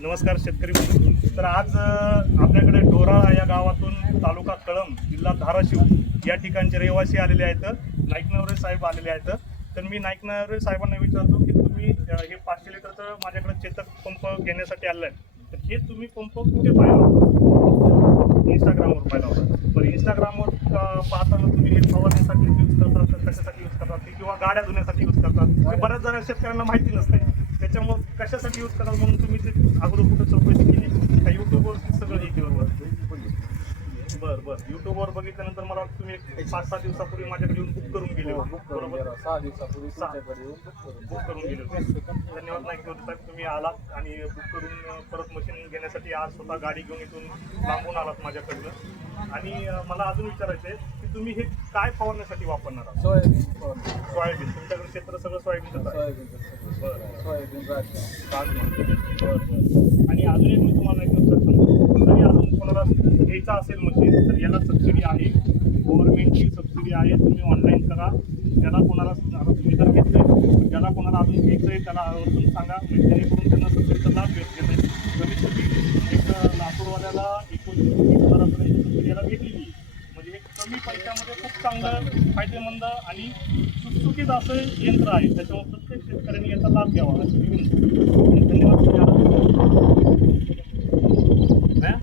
नमस्कार शेतकरी बंधू. तर आज आपल्याकडे डोराळा या गावातून तालुका कळंब जिल्हा धाराशिव या ठिकाणचे रहिवासी आलेले आहेत. नाईकनवरे साहेब आलेले आहेत. तर मी नाईकनवरे साहेबांना विचारतो की तुम्ही हे 500 लिटरचं माझ्याकडे चेतक पंप घेण्यासाठी आलं आहे, तर हे तुम्ही पंप कुठे पाहिला होता? इंस्टाग्रामवर पाहिला होता. बरं, इंस्टाग्रामवर पाहताना तुम्ही हे फवारण्यासाठी यूज करतात, तर कशासाठी यूज करतात किंवा गाड्या धुण्यासाठी यूज करतात, बऱ्याच जण शेतकऱ्यांना माहिती नसते. त्याच्यामुळे कशासाठी यूज करतात म्हणून तुम्ही ते अगोदर कुठं चौकशी केली का युट्यूबवर सगळं हे केलं? बरं युट्यूबवर बघितल्यानंतर मला वाटतं तुम्ही 5-6 दिवसापूर्वी माझ्याकडे येऊन बुक करून गेले होते. बरोबर, 6 दिवसापूर्वी बुक करून गेले होते. धन्यवाद नाईकनवरे साहेब, तुम्ही आलात आणि बुक करून परत मशीन घेण्यासाठी आज स्वतः गाडी घेऊन इथून लांबून आलात माझ्याकडनं. आणि मला अजून विचारायचं आहे की तुम्ही हे काय फवारण्यासाठी वापरणार आहात? सोयाबीन. तुमच्याकडे क्षेत्र सगळं सोयाबीनचं आहे. आणि अजून एक मी तुम्हाला एक सांगतो, जरी अजून कोणाला घ्यायचा असेल मशीन तर याला सबसिडी आहे, गव्हर्नमेंटची सबसिडी आहे. तुम्ही ऑनलाईन करा. ज्याला कोणाला आता तुम्ही जर घेतलंय, ज्याला कोणाला अजून घ्यायचं आहे त्याला आवर्जून सांगा, जेणेकरून त्यांना सबसिडीचा लाभ भेटत नाही. कमीत कमी एक लातूरवाल्याला 29,000 सबसिडी याला भेटलेली. म्हणजे हे कमी पैशामध्ये खूप चांगलं फायदेमंद आणि सुटसुटीत असं यंत्र आहे. त्याच्यामुळे प्रत्येक शेतकऱ्यांनी याचा लाभ घ्यावा अशी विनंती. धन्यवाद.